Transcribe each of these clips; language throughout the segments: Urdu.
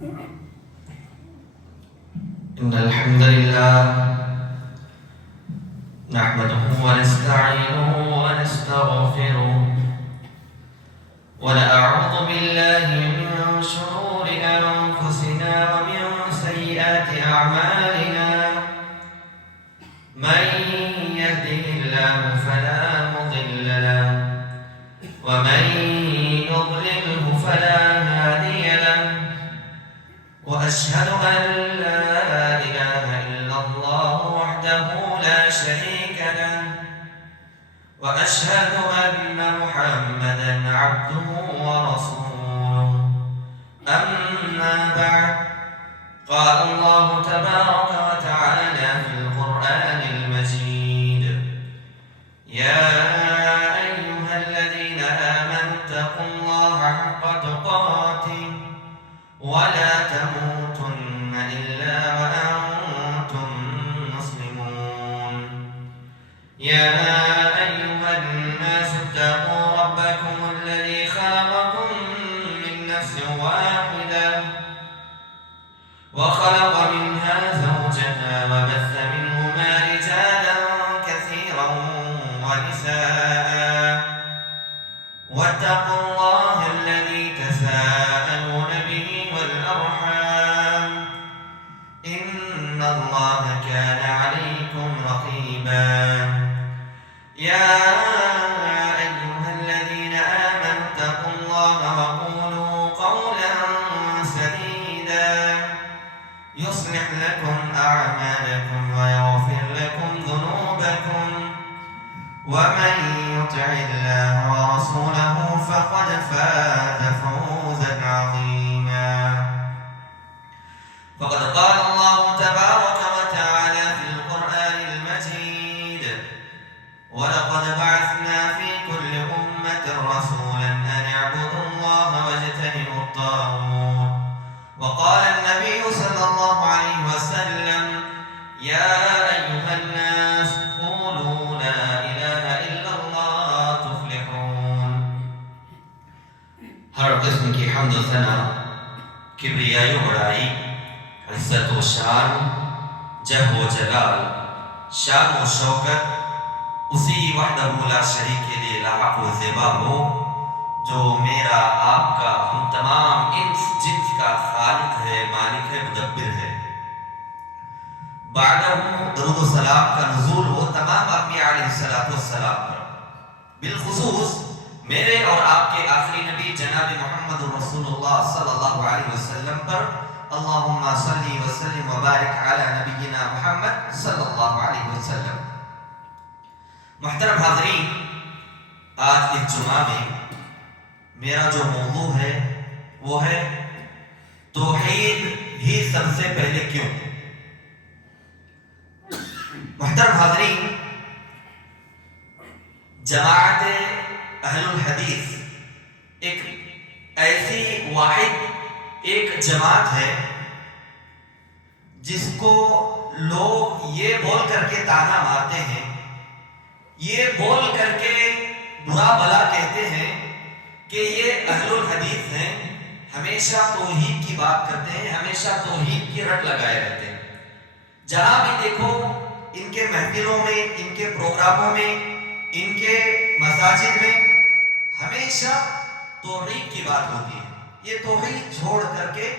إن الحمد لله نحمده ونستعينه ونستغفره ونعوذ بالله من شرور أنفسنا ومن سيئات أعمالنا من يهده الله فلا مضل له ومن يضلله فلا هادي له وأشهد أن لا إله إلا الله وحده لا شريك له وأشهد أن محمدا عبده ورسوله أما بعد قال الله تبارك وتعالى في القرآن المجيد يا أيها الذين آمنوا اتقوا الله حق تقاته ولا تموتن إلا وأنتم مسلمون يا أيها الناس اتقوا ربكم الذي خلقكم من نفس واحدة وخلق منها زوجها وبث منهما رجالا كثيرا ونساء واتقوا الله الذي تساءلون به والأرحام إن الله كان عليكم رقيبا يا أيها الذين آمنوا اتقوا الله وقولوا قولا سديدا يصلح لكم أعمالكم ويغفر لكم ذنوبكم ومن يطع الله ورسوله فقد فاز فوزا عظيما فقد قال الله تبارك وتعالى في القرآن المجيد ولقد بعثنا في كل أمة رسولا أن اعبدوا الله واجتنبوا الطاغوت وقال النبي صلى الله عليه وسلم يا أيها الناس قولوا لا إله إلا الله تفلحون ہر قسم کی حمد و ثنا کبریائی و بڑائی عزت و شان جہ و جلال شان و شوکت اسی وحدہ لا شریک کے لیے لاحق و زیبا ہو جو میرا آپ کا ہم تمام انس جنس کا خالق ہے مالک ہے مدبر ہے بعدہ درود و سلام کا نزول ہو تمام انبیاء علیہ السلام پر بالخصوص میرے اور آپ کے آخری نبی جناب محمد رسول اللہ صلی اللہ علیہ وسلم پر اللہم صلی وسلم وبارک علی نبینا محمد صلی اللہ علیہ وسلم محترم حاضرین آج اس جمعہ میں میرا جو موضوع ہے وہ ہے توحید ہی سب سے پہلے کیوں محترم حاضرین جماعت اہل الحدیث ایک ایسی واحد ایک جماعت ہے جس کو لوگ یہ بول کر کے تانا مارتے ہیں یہ بول کر کے برا بلا کہتے ہیں کہ یہ اہل الحدیث ہیں ہمیشہ توحید کی بات کرتے ہیں ہمیشہ توحید کی رٹ لگائے رہتے ہیں جہاں بھی دیکھو ان کے محفلوں میں ان کے پروگراموں میں ان کے مساجد میں ہمیشہ توحید کی بات ہوتی ہے یہ توحید چھوڑ کر کے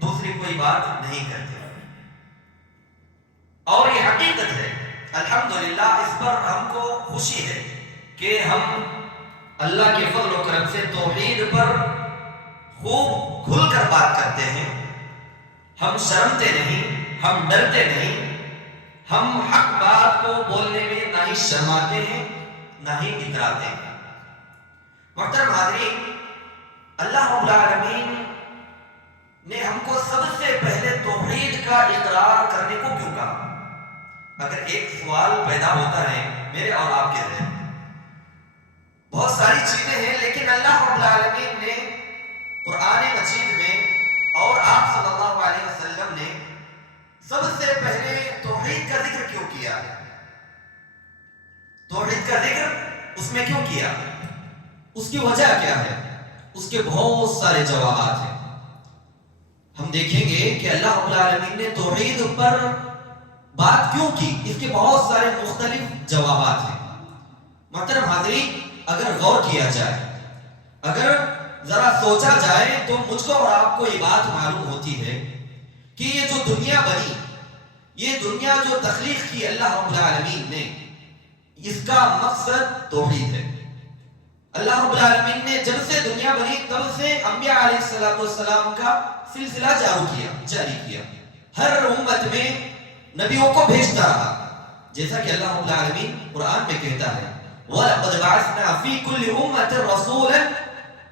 دوسری کوئی بات نہیں کرتے اور یہ حقیقت ہے الحمدللہ اس پر ہم کو خوشی ہے کہ ہم اللہ کے فضل و کرم سے توحید پر خوب کھل کر بات کرتے ہیں ہم شرمتے نہیں ہم ڈرتے نہیں ہم حق بات کو بولنے میں نہ ہی شرماتے ہیں نہ ہی اتراتے ہیں محترم حاضرین اللہ رب العالمین نے ہم کو سب سے پہلے توحید کا اقرار کرنے کو کیوں کہا اگر ایک سوال پیدا ہوتا ہے میرے اور آپ کے ذہن میں بہت ساری چیزیں ہیں لیکن اللہ رب العالمین نے قرآن مجید میں اور آپ صلی اللہ علیہ وسلم نے سب سے پہلے توحید کا ذکر کیوں کیا ہے توحید کا ذکر اس میں کیوں کیا اس کی وجہ کیا ہے اس کے بہت سارے جوابات ہیں ہم ہم دیکھیں گے کہ اللہ رب العالمین نے توحید پر بات کیوں کی، اس کے بہت سارے مختلف جوابات ہیں۔ محترم حاضرین، اگر غور کیا جائے، اگر ذرا سوچا جائے تو مجھ کو اور آپ کو یہ بات معلوم ہوتی ہے کہ یہ جو دنیا بنی، یہ دنیا جو تخلیق کی اللہ رب العالمین نے، اس کا مقصد توحید ہے۔ اللہ رب العالمین نے جب سے دنیا بنی تب سے انبیاء علیہ السلام کا سلسلہ جاری کیا، ہر امت میں نبیوں کو بھیجتا رہا، جیسا کہ اللہ رب العالمین قرآن میں کہتا ہے وَلَقَدْ بَعَثْنَا فِي كُلِّ أُمَّةٍ رَسُولًا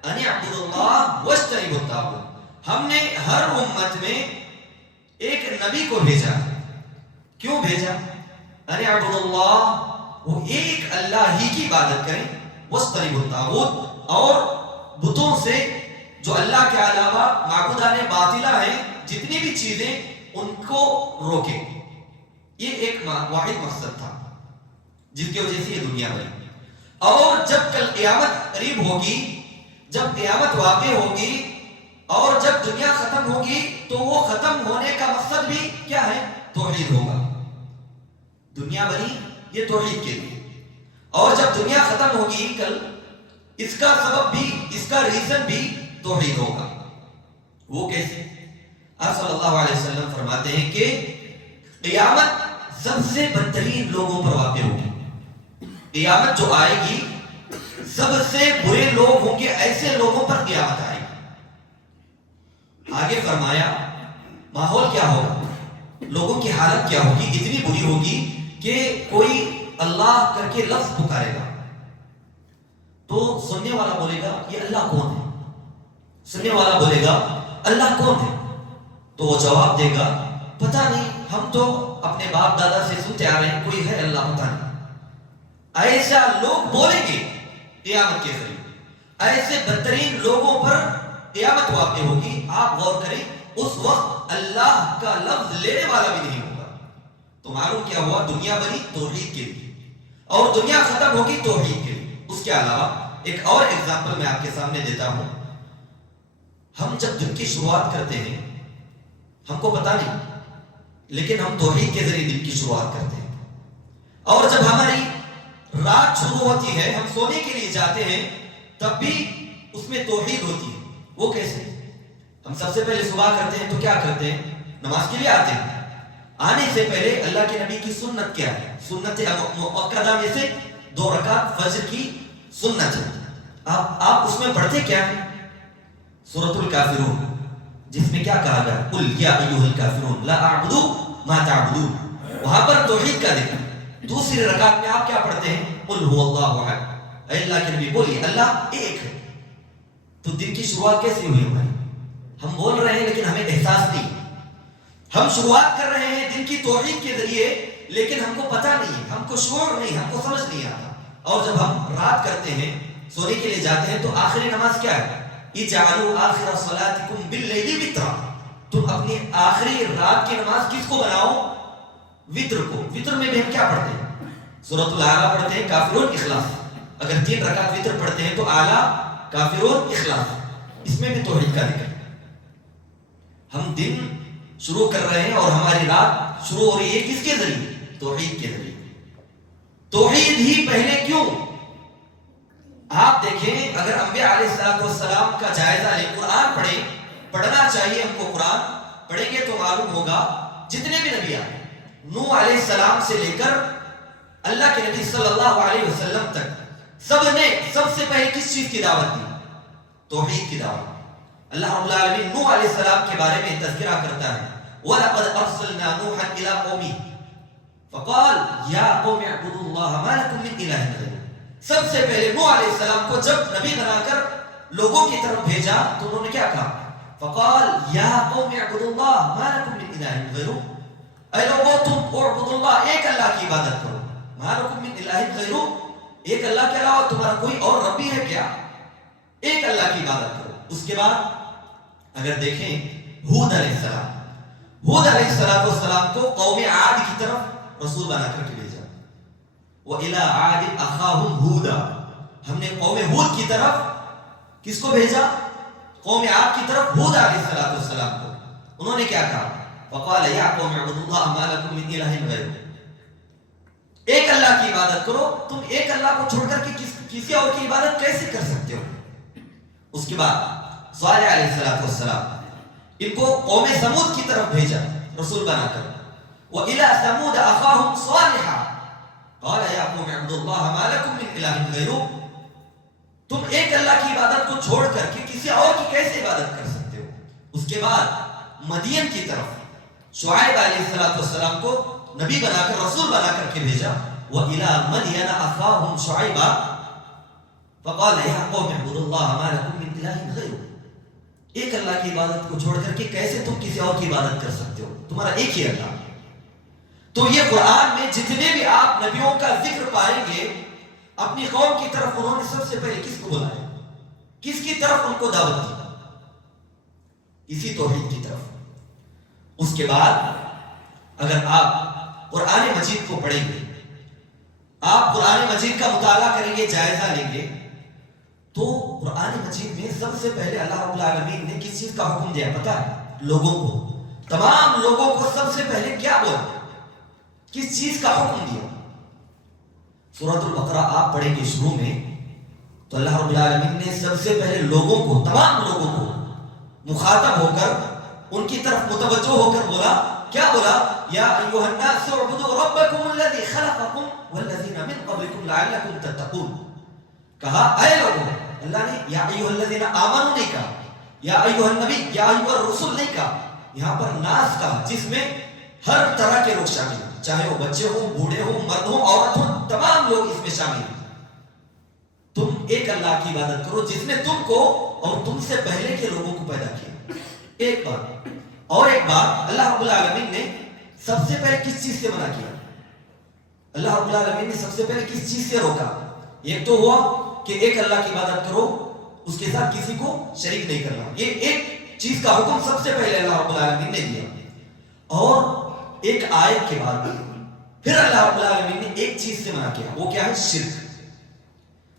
أَنِ اعْبُدُوا اللَّهَ وَاجْتَنِبُوا الطَّاغُوتَ۔ ہم نے ہر امت میں ایک نبی کو بھیجا۔ کیوں بھیجا؟ أَنِ اعْبُدُوا اللَّهَ، وہ ایک اللہ ہی کی عبادت کریں، وَاجْتَنِبُوا الطَّاغُوتَ، اور بتوں سے جو اللہ کے علاوہ معبودان باطلہ ہیں، جتنی بھی چیزیں ان کو روکیں۔ یہ ایک واحد مقصد تھا جس کی وجہ سے یہ دنیا بنی۔ اور جب کل قیامت قریب ہوگی، جب قیامت واقع ہوگی اور جب دنیا ختم ہوگی تو وہ ختم ہونے کا مقصد بھی کیا ہے؟ توحید ہوگا۔ دنیا بنی یہ توحید کے لیے، اور جب دنیا ختم ہوگی کل، اس کا سبب بھی، اس کا ریزن بھی توحید ہوگا۔ وہ کیسے؟ آپ صلی اللہ علیہ وسلم فرماتے ہیں کہ قیامت سب سے بدترین لوگوں پر واقع ہوگی۔ قیامت جو آئے گی، سب سے برے لوگ ہوں گے، ایسے لوگوں پر قیامت آئے گی۔ آگے فرمایا ماحول کیا ہوگا، لوگوں کی حالت کیا ہوگی، اتنی بری ہوگی کہ کوئی اللہ کر کے لفظ پکارے گا تو سننے والا بولے گا یہ اللہ کون ہے؟ سننے والا بولے گا اللہ کون ہے؟ تو وہ جواب دے گا پتہ نہیں، ہم تو اپنے باپ دادا سے سنتے آ رہے ہیں، کوئی ہے اللہ پتہ نہیں۔ ایسا لوگ بولیں گے قیامت کے قریب، ایسے بدترین لوگوں پر قیامت واقع ہوگی۔ آپ غور کریں، اس وقت اللہ کا لفظ لینے والا بھی نہیں ہوگا۔ تو معلوم کیا ہوا؟ دنیا بنی توحید کے لیے اور دنیا ختم ہوگی توحید کے لیے۔ اس کے علاوہ ایک اور ایگزامپل میں آپ کے سامنے دیتا ہوں۔ ہم جب دن کی شروعات کرتے ہیں، ہم کو پتہ نہیں، لیکن ہم توحید کے ذریعے دن کی شروعات کرتے ہیں، اور جب ہماری رات شروع ہوتی ہے، ہم سونے کے لیے جاتے ہیں، تب بھی اس میں توحید ہوتی ہے۔ وہ کیسے؟ ہم سب سے پہلے صبح کرتے ہیں تو کیا کرتے ہیں؟ نماز کے لیے آتے ہیں۔ آنے سے پہلے اللہ کے نبی کی سنت کیا ہے؟ سنت مؤکدہ میں سے 2 رکعت فجر کی سنت ہے۔ آپ اس میں پڑھتے کیا ہیں؟ سورۃ الکافرون، جس میں کیا کہا گیا؟ قل یا ایھا الکافرون لا اعبد ما تعبدون۔ وہاں پر توحید کا ذکر۔ دوسری رکعت میں آپ کیا پڑھتے ہیں؟ قل هو اللہ احد، اے اللہ کے نبی بولیے اللہ ایک ہے۔ تو دن کی شروعات کیسے ہوئی ہماری؟ ہم بول رہے ہیں لیکن ہمیں احساس نہیں، ہم شروعات کر رہے ہیں دن کی توحید کے ذریعے، لیکن ہم کو پتہ نہیں، ہم کو شعور نہیں، ہم کو سمجھ نہیں آتا۔ اور جب ہم رات کرتے ہیں، سونے کے لیے جاتے ہیں، تو آخری نماز کیا ہے؟ اجعلوا آخر صلاتکم باللیل وترا، تم اپنی آخری رات کی نماز کس کو بناؤ؟ وتر کو۔ وتر میں بھی ہم کیا پڑھتے ہیں؟ سورۃ الاعلیٰ پڑھتے ہیں، کافرون، اخلاص۔ اگر 3 رکعت وتر پڑھتے ہیں تو اعلیٰ، کافرون، اخلاص، اس میں بھی توحید کا ذکر۔ ہم دن شروع کر رہے ہیں اور ہماری رات شروع ہو رہی ہے کس کے ذریعے؟ توحید کے ذریعے۔ توحید ہی پہلے کیوں؟ آپ دیکھیں، اگر انبیاء علیہ السلام کا جائزہ لیں، قرآن پڑھیں، پڑھنا چاہیے ہم کو، قرآن پڑھیں گے تو معلوم ہوگا جتنے بھی نبی آئے، نوح علیہ السلام سے لے کر اللہ کے نبی صلی اللہ علیہ وسلم تک، سب نے سب سے پہلے کس چیز کی دعوت دی؟ توحید کی دعوت۔ اللہ رب العالمین نوح علیہ السلام کے بارے میں تذکرہ کرتا ہے وَلَقَدْ أَرْسَلْنَا نُوحًا إِلَىٰ قَوْمِهِ فَقَالَ يَا قَوْمِ اعْبُدُوا اللَّهَ مَا لَكُم مِّنْ إِلَٰهٍ غَيْرُهُ۔ سب سے پہلے نوح علیہ السلام کو جب نبی بنا کر لوگوں کی طرف بھیجا تو انہوں نے کیا کہا؟ فَقَالَ يَا قَوْمِ اعْبُدُوا اللَّهَ مَا لَكُم مِّنْ إِلَٰهٍ غَيْرُهُ، اے لوگوں تم اعبدوا اللہ، ایک اللہ کی عبادت کرو، مَا لَكُم مِّنْ إِلَٰهٍ غَيْرُهُ، ایک اللہ کے علاوہ تمہارا کوئی اور رب بھی ہے کیا؟ ایک اللہ کی عبادت کرو۔ اس کے بعد اگر دیکھیں ہود علیہ السلام، ہود علیہ السلام کو قوم عاد کی طرف رسول بنا کر کے بھیجا، وَإِلَىٰ عَادٍ أَخَاهُمْ هُودًا، ہم نے قوم ہود کی طرف کس کو بھیجا؟ قوم عاد کی طرف ہود علیہ السلام کو۔ انہوں نے کیا کہا؟ فقال یا قوم اعبدوا اللہ ما لکم من الہ غیرہ، ایک اللہ کی عبادت کرو، تم ایک اللہ کو چھوڑ کر کے کسی اور کی عبادت کیسے کر سکتے ہو؟ اس کے بعد صالح علیہ السلام ان کو قوم سمود کی طرف بھیجا رسول بنا کر، وَإِلَىٰ ثَمُودَ أَخَاهُمْ صَالِحًا قَالَ يَا قَوْمِ اعْبُدُوا اللَّهَ مَا لَكُم مِّنْ إِلَٰهٍ غَيْرُهُ، تم ایک اللہ کی عبادت کو چھوڑ کر کے کسی اور کی کیسے عبادت کر سکتے ہو؟ اس کے بعد مدین کی طرف شعیب علیہ السلام کو نبی بنا کر رسول بنا کر کے بھیجا، وَإِلَىٰ مَدْيَنَ أَخَاهُمْ شُعَيْبًا فَقَالَ يَا قَوْمِ اعْبُدُوا اللَّهَ مَا لَكُم مِّنْ إِلَٰهٍ غَيْرُهُ، ایک اللہ کی عبادت کو چھوڑ کر کے کیسے تم کسی اور کی عبادت کر سکتے ہو؟ تمہارا ایک ہی اللہ۔ تو یہ قرآن میں جتنے بھی آپ نبیوں کا ذکر پائیں گے، اپنی قوم کی طرف انہوں نے سب سے پہلے کس کو بلایا؟ کس کی طرف ان کو دعوت دی؟ اسی توحید کی طرف۔ اس کے بعد اگر آپ قرآن مجید کو پڑھیں گے، آپ قرآن مجید کا مطالعہ کریں گے، جائزہ لیں گے، تو قرآن مجید میں سب سے پہلے اللہ رب العالمین نے کس چیز کا حکم دیا پتا ہے؟ لوگوں کو، تمام لوگوں کو سب سے پہلے کیا بولا؟ کس چیز کا حکم دیا؟ سورۃ البقرہ آپ پڑھیں گے شروع میں تو اللہ رب العالمین نے سب سے پہلے لوگوں کو، تمام لوگوں کو مخاطب ہو کر ان کی طرف متوجہ ہو کر بولا، کیا بولا؟ یا ایھا الناس اعبدوا ربکم الذی خلقکم والذین من قبلکم لعلکم تتقون، کہا اے لوگوں، اللہ نے یا ایھا الذین آمنوا نہیں کہا، یا ایھا النبی، یا ایھا الرسول نہیں کہا، یہاں پر ناس کہا، جس میں ہر طرح کے لوگ شامل ہیں، چاہے وہ بچے ہوں، بوڑھے ہوں، مرد ہوں، عورت ہوں، تمام لوگ اس میں شامل ہیں۔ تم ایک اللہ کی عبادت کرو جس نے تم کو اور تم سے پہلے کے لوگوں کو پیدا کیا، ایک بات۔ اور ایک بات، اللہ رب العالمین نے سب سے پہلے کس چیز سے منع کیا؟ اللہ رب العالمین نے سب سے پہلے کس چیز سے روکا؟ ایک تو ہوا کہ ایک اللہ کی عبادت کرو، اس کے ساتھ کسی کو شریک نہیں کرنا، یہ ایک چیز کا حکم سب سے پہلے اللہ رب العالمین نے دیا۔ اور ایک آیت کے بعد پھر اللہ رب العالمین نے ایک چیز سے منع کیا، وہ کیا ہے؟ شرک۔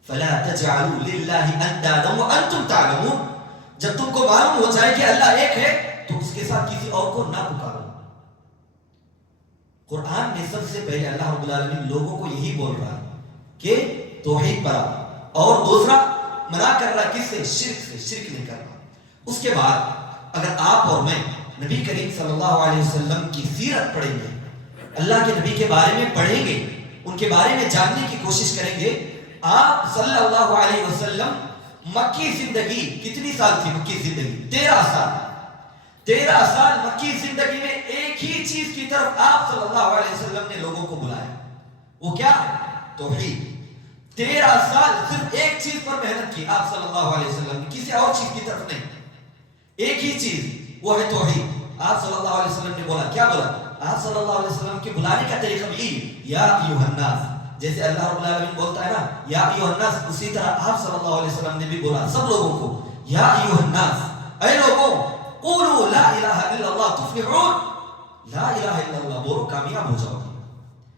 فَلَا تَجْعَلُوا لِلَّهِ أَنْدَادًا وَأَنْتُمْ تَعْلَمُونَ، جب تم کو معلوم ہو جائے کہ اللہ ایک ہے تو اس کے ساتھ کسی اور کو نہ پکارو۔ قرآن میں سب سے پہلے اللہ رب العالمین لوگوں کو یہی بول رہا ہے کہ توحید پر آؤ، اور دوسرا منع کر رہا کس سے؟ شرک سے، شرک نہیں کرنا۔ اس کے بعد اگر آپ اور میں نبی کریم صلی اللہ علیہ وسلم کی سیرت پڑھیں گے، اللہ کے نبی کے بارے میں پڑھیں گے، ان کے بارے میں جاننے کی کوشش کریں گے، آپ صلی اللہ علیہ وسلم مکی زندگی کتنی سال تھی؟ مکی زندگی 13 سال۔ 13 سال مکی زندگی میں ایک ہی چیز کی طرف آپ صلی اللہ علیہ وسلم نے لوگوں کو بلایا، وہ کیا؟ توحید۔ 13 سال صرف ایک چیز پر محنت کی آپ صلی اللہ علیہ وسلم نے، کسی اور چیز کی طرف نہیں، ایک ہی چیز، وہ ہے توحید۔ آپ صلی اللہ علیہ وسلم نے بولا، کیا بولا؟ آپ صلی اللہ علیہ وسلم کے بلانے کا طریقہ بھی یا ایھا الناس، جیسے اللہ رب العالمین بولتا ہے نا یا ایھا الناس، اسی طرح آپ صلی اللہ علیہ وسلم نے بھی بولا سب لوگوں کو، یا ایھا الناس، اے لوگوں، قولوا لا الہ الا اللہ تفلحون، لا الہ الا اللہ بولو کامیاب ہو جاؤ گے،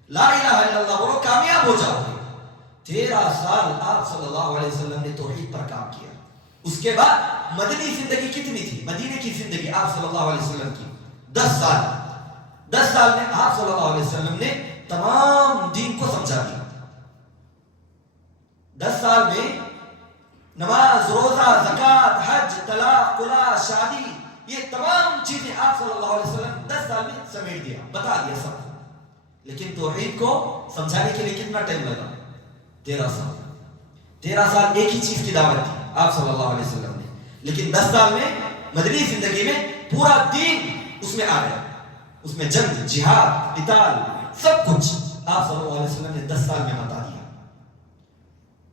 لا الہ الا اللہ بولو کامیاب ہو جاؤ گے۔ 13 سال آپ صلی اللہ علیہ وسلم نے توحید پر کام کیا۔ اس کے بعد مدنی زندگی کتنی تھی؟ مدینے کی زندگی آپ صلی اللہ علیہ وسلم کی 10 سال۔ 10 سال میں آپ صلی اللہ علیہ وسلم نے تمام دین کو سمجھا دیا۔ 10 سال میں نماز، روزہ، زکوٰۃ، حج، طلاق، خلا، شادی، یہ تمام چیزیں آپ صلی اللہ علیہ وسلم 10 سال میں سمیٹ دیا، بتا دیا سب۔ لیکن توحید کو سمجھانے کے لیے کتنا ٹائم لگا؟ 13 سال۔ 13 سال ایک ہی چیز کی دعوت دی آپ صلی اللہ علیہ وسلم نے، لیکن 10 سال میں مدنی زندگی میں پورا دین اس میں آ گیا، اس میں جنگ، جہاد، قتال، سب کچھ آپ صلی اللہ علیہ وسلم نے 10 سال میں بتا دیا۔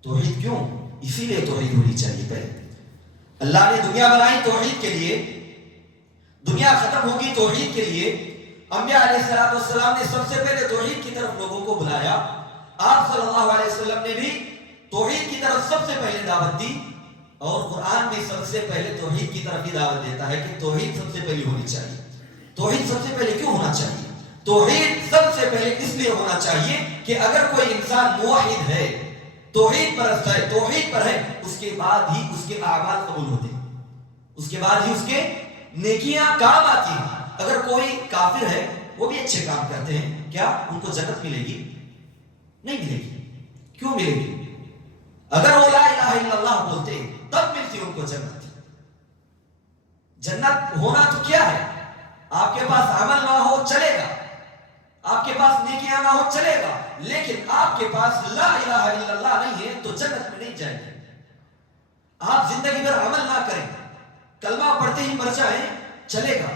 توحید کیوں؟ اسی لیے توحید ہونی چاہیے۔ پہلے اللہ نے دنیا بنائی توحید کے لیے، دنیا ختم ہوگی توحید کے لیے۔ انبیاء علیہ السلام نے سب سے پہلے توحید کی طرف لوگوں کو بلایا، آپ صلی اللہ علیہ وسلم نے بھی توحید کی طرف سب سے پہلے دعوت دی، اور قرآن بھی سب سے پہلے توحید کی طرف ہی دعوت دیتا ہے کہ توحید سب سے پہلے ہونی چاہیے۔ توحید سب سے پہلے کیوں ہونا چاہیے؟ توحید سب سے پہلے اس لیے ہونا چاہیے کہ اگر کوئی انسان موحد ہے، توحید پرست ہے، توحید پر ہے، اس کے بعد ہی اس کے اعمال قبول ہوتے ہیں، اس کے بعد ہی اس کے نیکیاں کام آتی ہیں. اگر کوئی کافر ہے وہ بھی اچھے کام کرتے ہیں، کیا ان کو جنت ملے گی؟ نہیں ملے گی. کیوں ملے گی؟ اگر وہ لا الہ الا اللہ بولتے تب ملتی ان کو جنت. جنت ہونا تو کیا ہے؟ آپ کے پاس عمل نہ ہو چلے گا، آپ کے پاس نیکیاں نہ ہو چلے گا، لیکن آپ کے پاس لا الہ الا اللہ نہیں ہے تو جنت میں نہیں جائیں گے. آپ زندگی بھر عمل نہ کریں، کلمہ پڑھتے ہی مر جائیں چلے گا،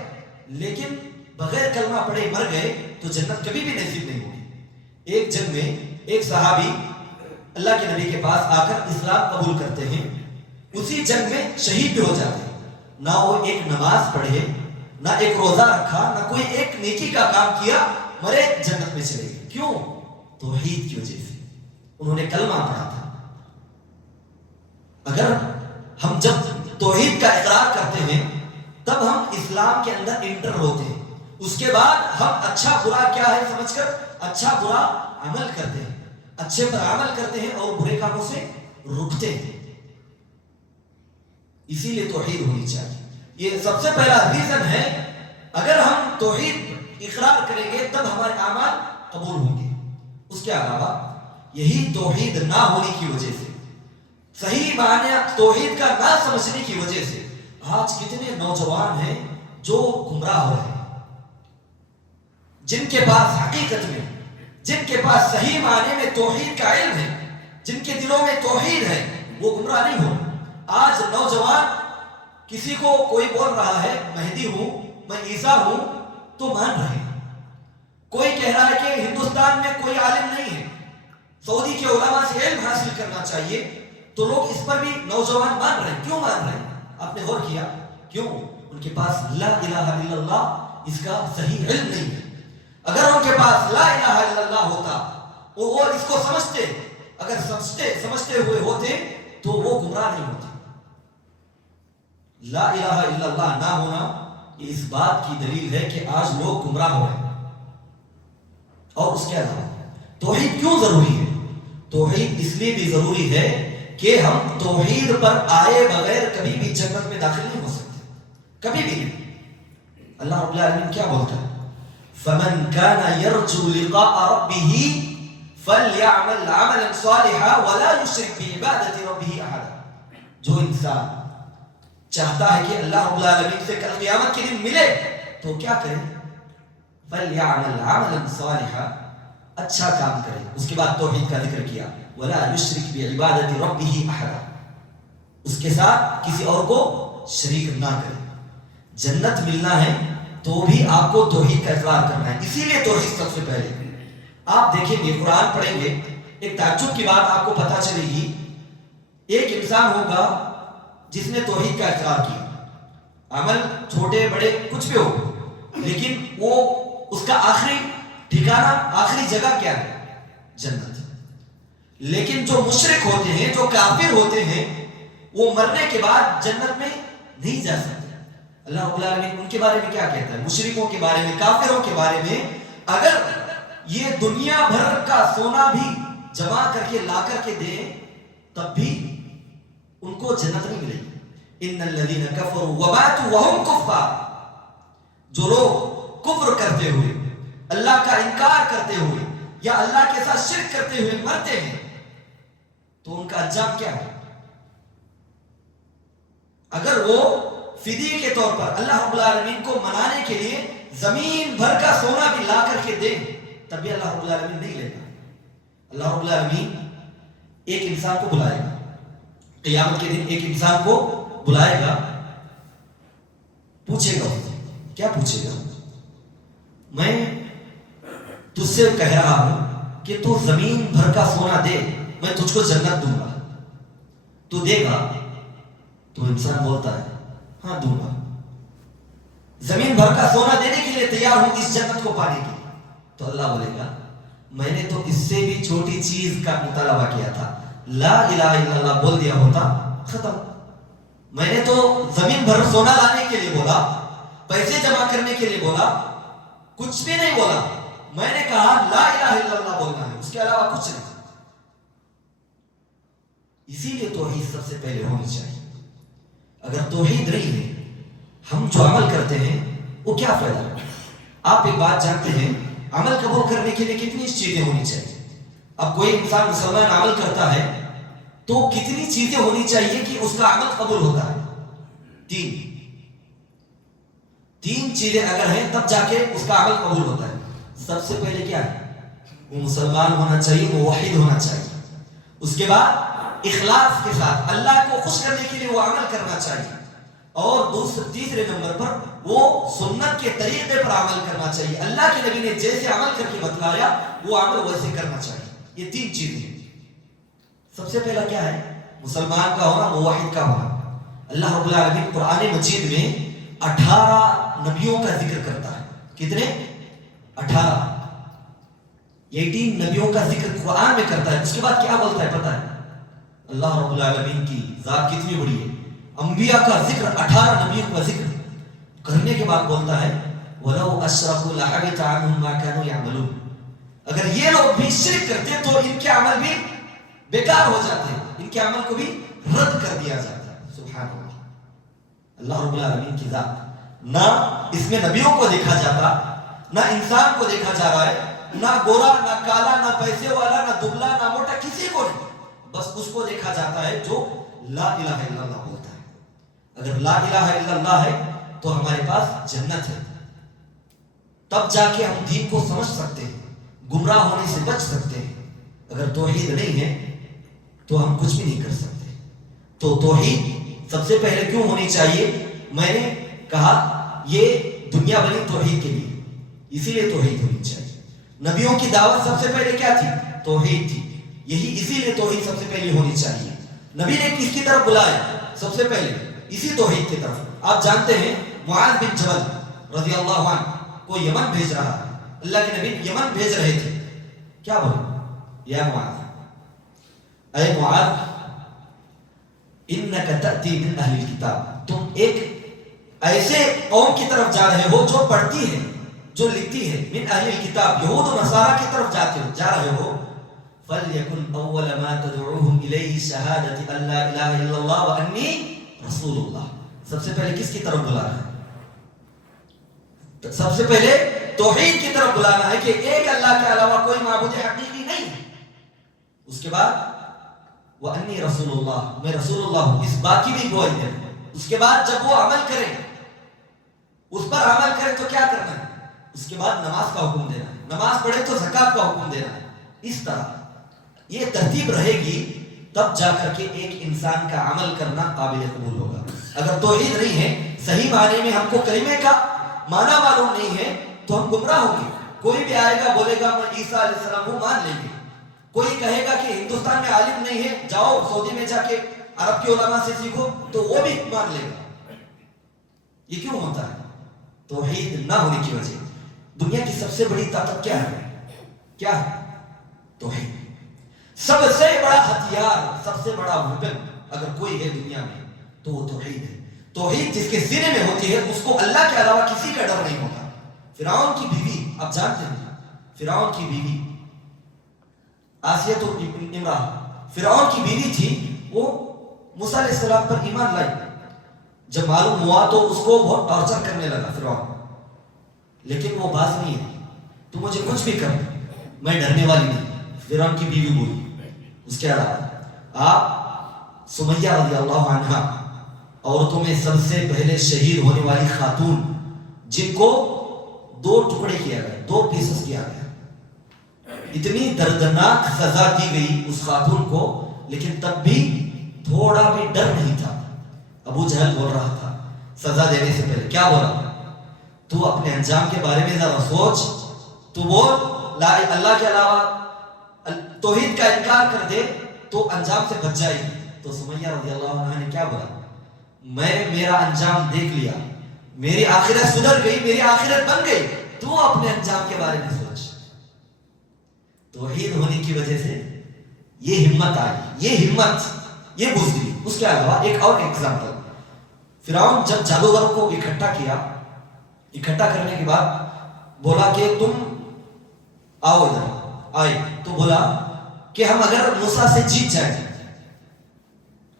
لیکن بغیر کلمہ پڑھے مر گئے تو جنت کبھی بھی نصیب نہیں ہوگی. ایک جنگ میں ایک صحابی اللہ کے نبی کے پاس آ کر اسلام قبول کرتے ہیں، اسی جنگ میں شہید بھی ہو جاتے ہیں. نہ وہ ایک نماز پڑھے، نہ ایک روزہ رکھا، نہ کوئی ایک نیکی کا کام کیا، مرے جنت میں چلے گئے. کیوں؟ توحید کی وجہ سے. انہوں نے کلمہ پڑھا تھا. اگر ہم جب توحید کا اقرار کرتے ہیں تب ہم اسلام کے اندر انٹر ہوتے ہیں. اس کے بعد ہم اچھا برا کیا ہے سمجھ کر اچھا برا عمل کرتے ہیں، اچھے پر عمل کرتے ہیں اور برے کاموں سے رکتے ہیں. اسی لیے توحید ہونی چاہیے. یہ سب سے پہلا ریزن ہے. اگر ہم توحید اقرار کریں گے تب ہمارے اعمال قبول ہوں گے. اس کے علاوہ یہی توحید نہ ہونے کی وجہ سے، صحیح معنی توحید کا نہ سمجھنے کی وجہ سے آج کتنے نوجوان ہیں جو گمراہ ہو رہے ہیں. جن کے پاس حقیقت میں، جن کے پاس صحیح معنی میں توحید کا علم ہے، جن کے دلوں میں توحید ہے، وہ گمراہ نہیں ہو. آج نوجوان کسی کو کوئی بول رہا ہے مہدی ہوں، میں عیسیٰ ہوں، تو مان رہے ہیں. کوئی کہہ رہا ہے کہ ہندوستان میں کوئی عالم نہیں ہے، سعودی کے علماء سے علم حاصل کرنا چاہیے، تو لوگ اس پر بھی نوجوان مان رہے ہیں. کیوں مان رہے ہیں؟ آپ نے غور کیا؟ کیوں؟ ان کے پاس لا الہ الا اللہ اس کا صحیح علم نہیں ہے. اگر ان کے پاس لا الہ الا اللہ ہوتا، وہ اس کو سمجھتے، اگر سمجھتے ہوئے ہوتے تو وہ گمراہ نہیں ہوتے. لا الہ الا اللہ نہ ہونا یہ اس بات کی دلیل ہے کہ آج لوگ گمراہ ہو رہے ہیں. اور اس کے علاوہ توحید کیوں ضروری ہے؟ توحید اس لیے بھی ضروری ہے کہ ہم توحید پر آئے بغیر کبھی بھی جنت میں داخل نہیں ہو سکتے، کبھی بھی نہیں. اللہ رب العالمین کیا بولتا ہے؟ فَمَنْ كَانَ يَرْجُو لِقَاءَ رَبِّهِ فَلْيَعْمَلْ عَمَلًا صَالِحًا وَلَا يُشْرِكْ بِعِبَادَةِ رَبِّهِ أَحَدًا. جو انسان چاہتا ہے کہ اللہ رب العالمین سے کل قیامت کے دن ملے تو کیا کرے؟ فَلْيَعْمَلْ عَمَلًا صَالِحًا، اچھا کام کرے. اس کے بعد توحید کا ذکر کیا، وَلَا يُشْرِكْ بِعِبَادَةِ رَبِّهِ أَحَدًا، اس کے ساتھ کسی اور کو شریک نہ کرے. جنت ملنا ہے تو بھی آپ کو توحید کا اقرار کرنا ہے. اسی لیے توحید سب سے پہلے. آپ دیکھیں گے، قرآن پڑھیں گے، ایک تعجب کی بات آپ کو پتہ چلے گی. ایک انسان ہوگا جس نے توحید کا اقرار کیا، عمل چھوٹے بڑے کچھ بھی ہو، لیکن وہ اس کا آخری ٹھکانہ، آخری جگہ کیا ہے؟ جنت. لیکن جو مشرک ہوتے ہیں، جو کافر ہوتے ہیں، وہ مرنے کے بعد جنت میں نہیں جا سکتے. اللہ رب العالمین ان کے بارے میں کیا کہتا ہے؟ مشرکوں کے بارے میں، کافروں کے بارے میں، اگر یہ دنیا بھر کا سونا بھی جمع کر کے لا کر کے دے تب بھی ان کو جنت نہیں ملے گی. ان الذین کفروا وماتوا وهم کفار، جو لوگ کفر کرتے ہوئے، اللہ کا انکار کرتے ہوئے یا اللہ کے ساتھ شرک کرتے ہوئے مرتے ہیں تو ان کا انجام کیا ہے؟ اگر وہ فدیے کے طور پر اللہ رب العالمین کو منانے کے لیے زمین بھر کا سونا بھی لا کر کے دے تب بھی اللہ رب العالمین نہیں لے گا. اللہ رب العالمین ایک انسان کو بلائے گا قیامت کے دن، ایک انسان کو بلائے گا، پوچھے گا. کیا پوچھے گا؟ میں تجھ سے کہہ رہا ہوں کہ تو زمین بھر کا سونا دے، میں تجھ کو جنت دوں گا، تو دے گا؟ تو انسان بولتا ہے ہاں دوں گا، زمین بھر کا سونا دینے کے لیے تیار ہوں اس جنت کو پانے کے لیے. تو اللہ بولے گا میں نے تو اس سے بھی چھوٹی چیز کا مطالبہ کیا تھا، لا الہ الا اللہ بول دیا ہوتا ختم. میں نے تو زمین بھر سونا لانے کے لیے بولا، پیسے جمع کرنے کے لیے بولا، کچھ بھی نہیں بولا. میں نے کہا لا الہ الا اللہ بولنا ہے، اس کے علاوہ کچھ نہیں. اسی لیے توحید سب سے پہلے ہونی چاہیے. اگر توحید نہیں ہے ہم جو عمل کرتے ہیں وہ کیا فائدہ ہے؟ آپ ایک بات جانتے ہیں، عمل قبول کرنے کے لیے کتنی چیزیں ہونی چاہیے؟ اب کوئی انسان مسلمان عمل کرتا ہے تو کتنی چیزیں ہونی چاہیے کہ اس کا عمل قبول ہوتا ہے؟ تین چیزیں اگر ہیں تب جا کے اس کا عمل قبول ہوتا ہے۔ سب سے پہلے کیا ہے؟ وہ مسلمان ہونا چاہیے، موحد ہونا چاہیے۔ اس کے بعد اخلاص کے ساتھ اللہ کو خوش کرنے کے لیے وہ عمل کرنا چاہیے، اور تیسرے نمبر پر وہ سنت کے طریقے پر عمل کرنا چاہیے، اللہ کے نبی نے جیسے عمل کر کے بتلایا وہ عمل ویسے کرنا چاہیے۔ یہ تین چیزیں ہیں۔ سب سے پہلا کیا ہے؟ مسلمان کا ہونا، موحد کا ہونا۔ اللہ رب العالمین قرآن مجید میں 18 نبیوں کا ذکر کرتا ہے۔ کتنے؟ 18 نبیوں کا ذکر قرآن میں کرتا ہے۔ اس کے بعد کیا بولتا ہے پتہ ہے؟ اللہ رب العالمین کی ذات کتنی بڑی ہے، انبیاء کا ذکر، 18 نبیوں کا ذکر کرنے کے بعد بولتا ہے وَلَوْ أَشْرَكُوا لَحَبِطَ عَنْهُمْ مَا كَانُوا يَعْمَلُونَ۔ اگر یہ لوگ بھی شرک کرتے تو ان کے عمل بھی بیکار ہو جاتے، ان کے عمل کو بھی رد کر دیا جاتا۔ سبحان اللہ، اللہ رب العالمین کی ذات، نہ اس میں نبیوں کو دیکھا جاتا، نہ انسان کو دیکھا جا رہا ہے، نہ گورا، نہ کالا، نہ پیسے والا، نہ دبلا، نہ موٹا، کسی کو نہیں، بس اس کو دیکھا جاتا ہے جو لا الہ الا اللہ بولتا ہے۔ اگر لا الہ الا اللہ ہے تو ہمارے پاس جنت ہے، تب جا کے ہم دین کو سمجھ سکتے ہیں، گمراہ ہونے سے بچ سکتے ہیں۔ اگر توحید نہیں ہے تو ہم کچھ بھی نہیں کر سکتے۔ تو توحید سب سے پہلے کیوں ہونی چاہیے؟ میں نے کہا یہ دنیا بنی توحید کے لیے، اسی لیے توحید ہونی چاہیے۔ نبیوں کی دعوت سب سے پہلے کیا تھی؟ توحید تھی، یہی اسی لیے توحید سب سے پہلے ہونی چاہیے۔ نبی نے کس کی طرف بلایا؟ سب سے پہلے اسی توحید کی طرف۔ آپ جانتے ہیں معاذ بن جبل رضی اللہ عنہ کو یمن بھیج رہا ہے، اللہ کے نبی یمن بھیج رہے تھے، کیا بولے؟ یا معاذ، اے معاذ، انک تأتی من اہل الکتاب، تم ایک ایسے قوم کی طرف جا رہے ہو جو پڑھتی ہے، جو لکھتی ہے، من اہل الکتاب، یہود و نصارہ کی طرف جا رہے ہو، فَلْيَكُنْ أَوَّلَ مَا تَدْعُوهُمْ إِلَيْهِ شَهَادَةِ أَن لَا إِلَهَ إِلَّا اللَّهُ وَأَنِّي رَسُولُ اللَّهِ۔ سب سے پہلے کس کی طرف بلانا ہے؟ سب سے پہلے توحید کی طرف بلانا ہے کہ ایک اللہ کے علاوہ کوئی معبود حقیقی نہیں ہے۔ اس کے بعد وَأَنِّي رَسُولُ اللَّهِ، میں رسول اللہ ہوں، اس بات کی بھی گواہی ہے۔ اس کے بعد جب وہ عمل کریں، اس پر عمل کریں تو کیا کرنا ہے؟ اس کے بعد نماز کا حکم دینا ہے، نماز پڑھے تو زکوٰۃ کا حکم دینا ہے۔ اس طرح یہ ترتیب رہے گی تب جا کر کے ایک انسان کا عمل کرنا قابل قبول ہوگا۔ اگر توحید نہیں ہے، صحیح معنی میں ہم کو کلمے کا معنی معلوم نہیں ہے تو ہم گمراہ ہوں گے۔ کوئی بھی آئے گا بولے گا میں عیسیٰ علیہ السلام کو مان لیں گے، کوئی کہے گا کہ ہندوستان میں عالم نہیں ہے، جاؤ سعودی میں جا کے عرب کے علماء سے سیکھو، تو وہ بھی مان لے گا۔ یہ کیوں ہوتا ہے؟ توحید نہ ہونے کی وجہ۔ دنیا کی سب سے بڑی طاقت کیا ہے؟ کیا ہے؟ توحید۔ سب سے بڑا ہتھیار، سب سے بڑا ویپن اگر کوئی ہے دنیا میں تو وہ توحید ہے۔ توحید جس کے سینے میں ہوتی ہے اس کو اللہ کے علاوہ کسی کا ڈر نہیں ہوتا۔ فرعون کی بیوی، آپ جانتے ہیں فرعون کی بیوی آسیہ امرأہ، فرعون کی بیوی تھی، وہ موسیٰ علیہ السلام پر ایمان لائی۔ جب معلوم ہوا تو اس کو بہت ٹارچر کرنے لگا فرعون، لیکن وہ باز نہیں ہے، تو مجھے کچھ بھی کر، میں ڈرنے والی نہیں، فرعون کی بیوی بولی۔ اس کے علاوہ آپ سمیہ رضی اللہ عنہ، عورتوں میں سب سے پہلے شہید ہونے والی خاتون، جن کو 2 ٹکڑے کیا گیا، 2 پیسز کیا گیا، اتنی دردناک سزا دی گئی اس خاتون کو، لیکن تب بھی تھوڑا بھی ڈر نہیں تھا۔ ابو جہل بول رہا تھا سزا دینے سے پہلے، کیا بولا؟ تو اپنے انجام کے بارے میں ذرا سوچ، تو بول لا اللہ کے علاوہ توحید کا انکار کر دے تو انجام سے بچ جائے گی۔ تو سمیہ رضی اللہ عنہ نے کیا بولا؟ میں میرا انجام دیکھ لیا، میری آخرت سدھر گئی، میری آخرت بن گئی، تو اپنے انجام کے بارے میں سوچ۔ توحید ہونے کی وجہ سے یہ ہمت آئی، یہ ہمت، یہ بزدلی۔ اس کے علاوہ ایک اور ایگزامپل، فرعون جب جادوگروں کو اکٹھا کیا، اکٹھا کرنے کے بعد بولا کہ تم آؤ ادھر، آئے تو بولا کہ ہم اگر موسیٰ سے جیت جائیں،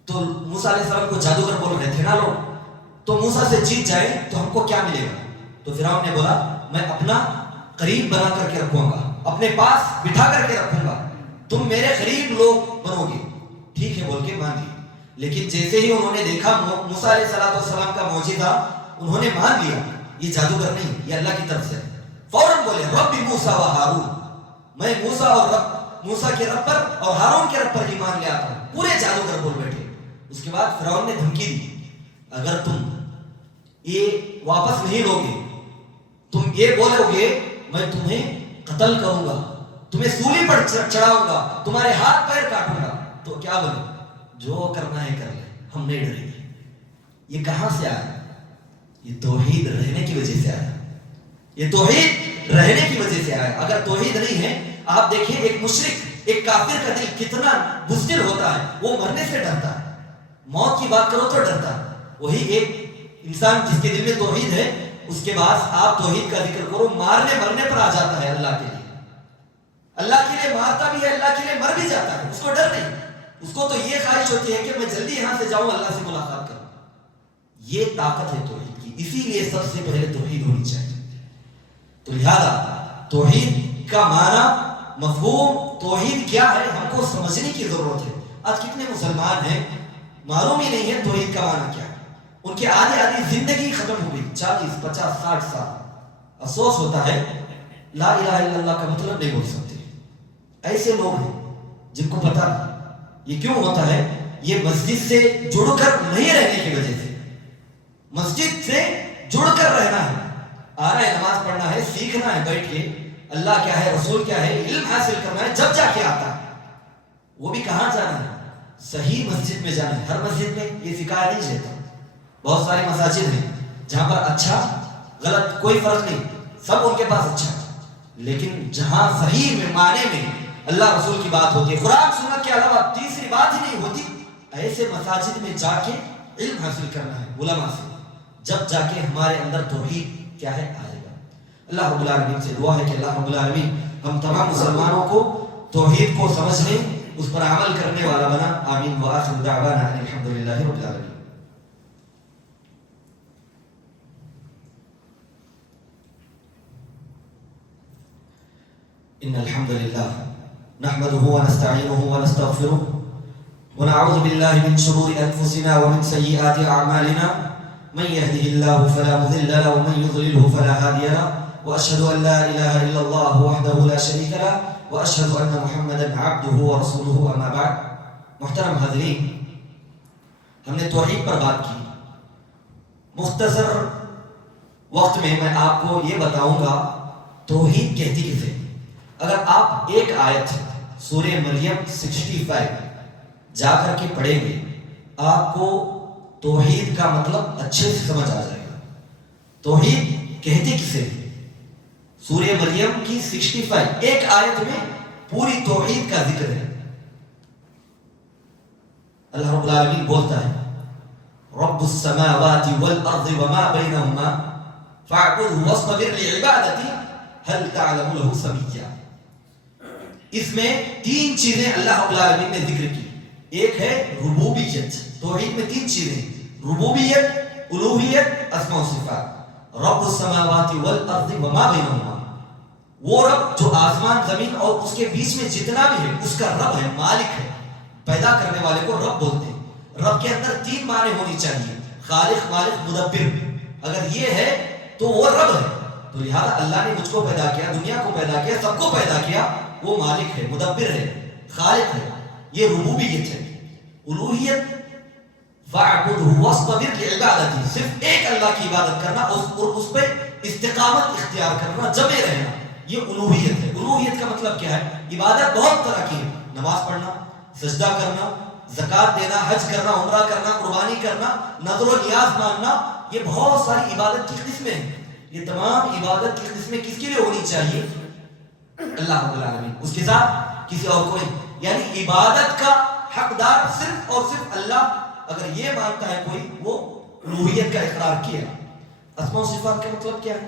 تو موسیٰ علیہ السلام کو جادوگر بول رہے تھے نا لوگ، تو موسیٰ سے جیت جائے تو ہم کو کیا ملے گا؟ تو فرعون نے بولا میں اپنا قریب بنا کر کے رکھوں گا، اپنے پاس بٹھا کر کے رکھوں گا، تم میرے قریب لوگ بنو گے۔ ٹھیک ہے بول کے مان لیے۔ لیکن جیسے ہی انہوں نے دیکھا موسیٰ علیہ السلام کا معجزہ، انہوں نے مان لیا یہ جادوگر نہیں، یہ اللہ کی طرف سے۔ فوراً بولے رب موسیٰ و ہارون، میں موسیٰ کے رب پر اور ہارون کے رب پر ایمان لے آتا ہوں۔ پورے جادوگر بول بیٹھے۔ اس کے بعد فرعون نے دھمکی دی اگر تم یہ واپس نہیں لوگے، تم یہ بولو گے میں تمہیں قتل کروں گا، تمہیں سولی پر چڑھاؤں گا، تمہارے ہاتھ پیر کاٹوں گا۔ تو کیا بولے جو کرنا ہے کر لے، ہم نہیں ڈریں گے۔ یہ کہاں سے آیا؟ یہ توحید رہنے کی وجہ سے آیا، یہ توحید رہنے کی وجہ سے آیا۔ اگر توحید نہیں ہے، آپ دیکھیں ایک مشرک، ایک کافر کا دل کتنا بزدل ہوتا ہے، وہ مرنے سے ڈرتا ہے، موت کی بات کرو تو ڈرتا ہے۔ وہی ایک انسان جس کے دل میں توحید ہے، اس کے بعد آپ توحید کا ذکر کرو، مارنے مرنے پر آ جاتا ہے اللہ کے لیے، اللہ کے لیے مارتا بھی ہے، اللہ کے لیے مر بھی جاتا ہے، اس کو ڈر نہیں۔ اس کو تو یہ خواہش ہوتی ہے کہ میں جلدی یہاں سے جاؤں، اللہ سے ملاقات کروں۔ یہ طاقت ہے توحید کی، اسی لیے سب سے پہلے توحید ہونی چاہیے۔ تو لہذا توحید کا معنی، مفہوم توحید کیا ہے، ہم کو سمجھنے کی ضرورت ہے۔ آج کتنے مسلمان ہیں معلوم ہی نہیں ہے توحید کا معنی کیا ہے، ان کی آدھی زندگی ختم ہو گئی، 40 50 60 سال۔ افسوس ہوتا ہے لا الہ الا اللہ کا مطلب نہیں بول سکتے۔ ایسے لوگ ہیں جن کو پتا نہیں۔ یہ کیوں ہوتا ہے؟ یہ مسجد سے جڑ کر نہیں رہنے کی وجہ سے۔ مسجد سے جڑ کر رہنا ہے، آنا ہے، نماز پڑھنا ہے، سیکھنا ہے بیٹھ کے، اللہ کیا ہے، رسول کیا ہے، علم حاصل کرنا ہے، جب جا کے آتا ہے۔ وہ بھی کہاں جانا ہے؟ صحیح مسجد میں جانا ہے۔ ہر مسجد میں یہ سکھایا نہیں جاتا۔ بہت ساری مساجد ہیں جہاں پر اچھا غلط کوئی فرق نہیں، سب ان کے پاس اچھا ہے، لیکن جہاں صحیح میں معنی میں اللہ رسول کی بات ہوتی ہے، قرآن سنت کے علاوہ تیسری بات ہی نہیں ہوتی، ایسے مساجد میں جا کے علم حاصل کرنا ہے علماء سے، جب جا کے ہمارے اندر توحید کیا ہے آئے گا۔ اللہ رب العالمین سے دعا ہے کہ اللہ رب العالمین ہم تمام مسلمانوں کو توحید کو سمجھنے، اس پر عمل کرنے والا بنا۔ آمین وآخر دعوانا ان الحمدللہ رب العالمین۔ ان الحمد لله نحمده ونستعينه ونستغفره ونعوذ بالله من شرور انفسنا ومن سيئات اعمالنا، من يهده الله فلا مضل له ومن يضلله فلا هادي له، واشهد ان لا اله الا الله وحده لا شريك له، واشهد ان محمدا عبده ورسوله، اما بعد۔ محترم حاضرین، ہم نے توحید پر بات کی۔ مختصر وقت میں آپ کو یہ بتاؤں گا توحید کہتی کسے۔ اگر آپ ایک آیت سورہ مریم 65 جا کر کے پڑھیں گے، آپ کو توحید کا مطلب اچھے سے سمجھ آ جائے گا۔ توحید کہتی کسے؟ سورہ مریم کی 65 ایک آیت میں پوری توحید کا ذکر ہے۔ اللہ رب العالمین بولتا ہے رب السماوات والارض وما بینہما فاعبدہ واصطبر لعبادتہ هل تعلم له سمیا۔ اس میں تین چیزیں اللہ رب العالمین نے ذکر کی۔ ایک ہے ربوبیت، توحید میں تین چیزیں، ربوبیت، الوہیت، اسماء و صفات۔ رب السماوات والارض وما بینہما، وہ رب جو آسمان زمین اور اس کے بیچ میں جتنا بھی ہے اس کا رب ہے، مالک ہے، پیدا کرنے والے کو رب بولتے ہیں۔ رب کے اندر تین معنی ہونی چاہیے، خالق، مالک، مدبر۔ اگر یہ ہے تو وہ رب ہے۔ تو لہذا اللہ نے مجھ کو پیدا کیا، دنیا کو پیدا کیا، سب کو پیدا کیا، وہ مالک ہے، مدبر ہے، خالق ہے، یہ ربوبیت ہے۔ الوہیت فاعبدہ واصطبر لعبادتہ، صرف ایک اللہ کی عبادت کرنا اور اس پہ استقامت اختیار کرنا، جمے رہنا، یہ الوہیت ہے۔ الوہیت کا مطلب کیا ہے؟ عبادت بہت طرح کی ہے، نماز پڑھنا، سجدہ کرنا، زکوٰۃ دینا، حج کرنا، عمرہ کرنا، قربانی کرنا، نذر و نیاز ماننا، یہ بہت ساری عبادت کی قسمیں ہیں۔ یہ تمام عبادت کی قسمیں کس کے لیے ہونی چاہیے؟ اللہ رب العالمین، اس کے ساتھ کسی اور کو نہیں۔ یعنی عبادت کا حقدار صرف اور صرف اللہ۔ اگر یہ مانتا ہے کوئی، وہ الوہیت کا اقرار کیا۔ اسماء و صفات کا مطلب کیا ہے؟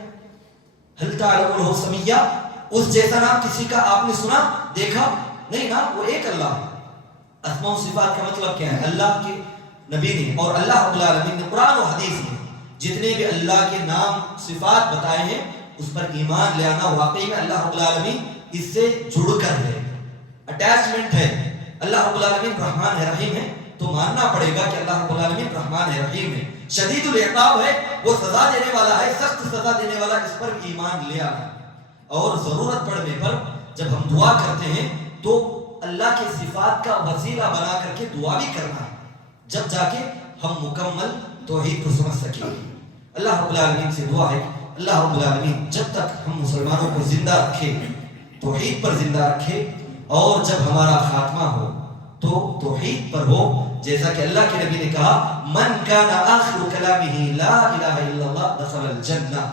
هل تعلم له سمیا، اس جیسا نام کسی کا آپ نے سنا، دیکھا نہیں نا، وہ ایک اللہ ہے۔ اسماء و صفات کا مطلب کیا ہے؟ اللہ کے نبی نے اور اللہ رب العالمین نے قرآن و حدیث میں جتنے بھی اللہ کے نام صفات بتائے ہیں اس پر ایمان لے آنا واقعی میں اللہ رب العالمین اس سے جڑ کر ہے، اٹیچمنٹ ہے۔ اللہ رب العالمین رحمان ہے، رحیم ہے، تو ماننا پڑے گا کہ اللہ رب العالمین رحمان ہے، رحیم ہے، شدید العقاب ہے، وہ سزا دینے والا ہے، سخت سزا دینے والا، اس پر بھی ایمان لے آنا۔ اور ضرورت پڑنے پر جب ہم دعا کرتے ہیں تو اللہ کے صفات کا وسیلہ بنا کر کے دعا بھی کرنا ہے، جب جا کے ہم مکمل توحید کو سمجھ سکیں گے۔ اللہ رب العالمین سے دعا ہے، اللہ رب العالمین جب تک ہم مسلمانوں کو زندہ رکھے، توحید پر زندہ رکھے، اور جب ہمارا خاتمہ ہو تو توحید پر ہو، جیسا کہ اللہ کے نبی نے کہا من کان آخر کلامہ لا الہ الا اللہ دخل الجنہ،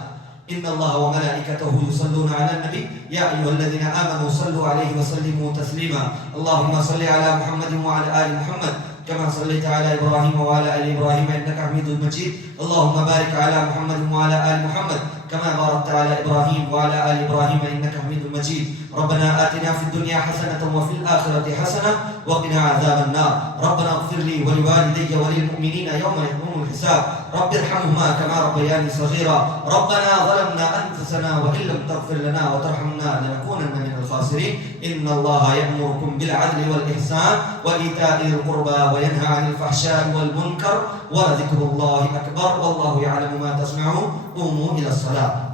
ان اللہ وملائکتہ یصلون علی النبی یا ایھا الذین آمنوا صلوا علیہ وسلموا تسلیما، اللہم صل علی محمد وعلی آل محمد كما صليت على إبراهيم وعلى آل إبراهيم إنك حميد مجيد، اللهم بارك على محمد وعلى آل محمد كما باركت على إبراهيم وعلى آل إبراهيم إنك حميد مجيد، ربنا آتنا في الدنيا حسنة وفي الآخرة حسنة وقنا عذاب النار، ربنا اغفر لي ولوالدي وللمؤمنين يوم يقوم الحساب، رب ارحمهما كما ربياني صغيرا، ربنا ظلمنا أنفسنا وإن لم تغفر لنا وترحمنا لنكونن من الخاسرين، إن الله يأمركم بالعدل والإحسان وإيتاء ذي القربى وينهى عن الفحشاء والمنكر ولذكر الله أكبر والله يعلم ما تصنعون، قوموا إلى الصلاة.